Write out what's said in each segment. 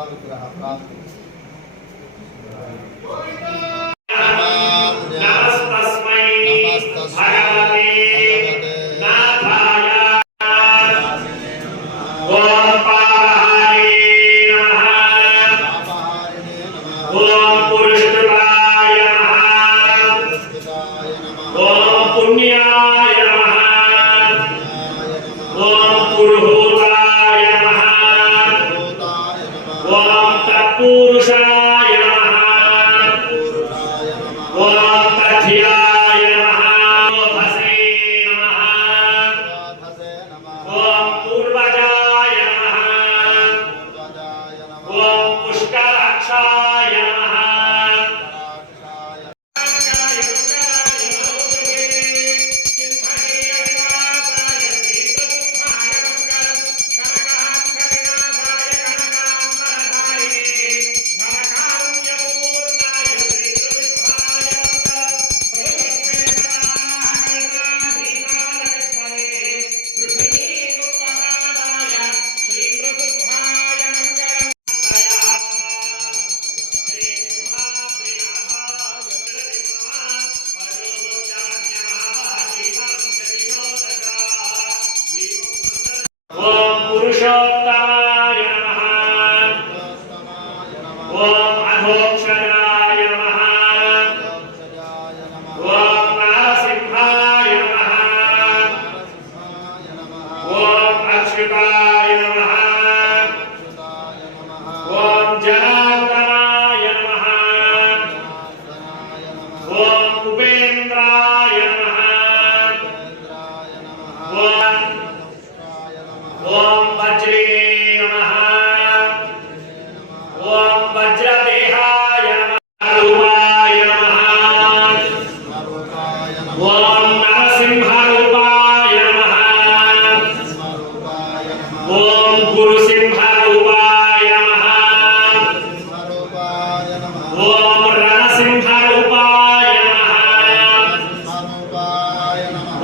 विग्रह प्राप्ति पुरुषाय नमः ओम तथ्याय नमः भसे नमः ओम पूर्वजाय नमः ओम पुष्कराक्षाय नमः पुरुषोत्तमाय नमः ओम अधोक्षराय नमः ओम नरसिंहाय नमः ओम अच्युताय नमः ओम जनार्दनाय नमः ओम उपेन्द्राय नमः ओम वज्रे नमः ओम वज्रदेहाय नमः रूपाय नमः ओम नरसिंहरूपाय नमः ओम गुरुसिंहरूपाय नमः ओम रणसिंहरूपाय नमः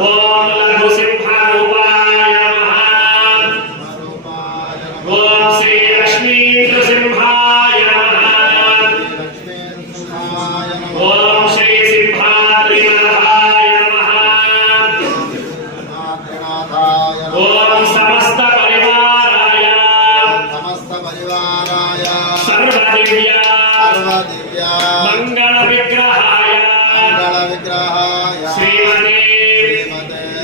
ओम लघुसिंहरूपाय ओम श्री लक्ष्मी नृसिंहाय नमः ओम श्री सिंहाद्रिनाथाय नमः ओम समस्त परिवाराय सर्वदिव्या मंगल विग्रहाय श्रीमते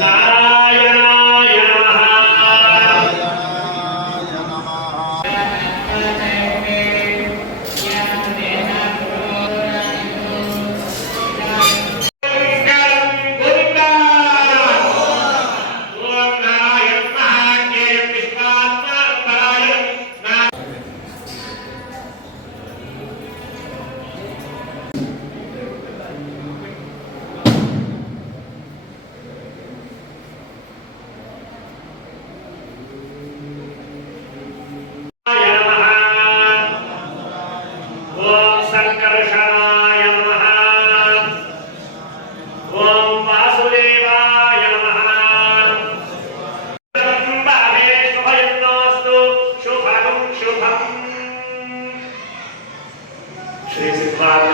नारायणाय नमः संकर्षणाय नमः ओम वासुदेवाय नमः बाहे शुभयन्नोस्तु शुभं शुभम् श्री सिद्धार्थ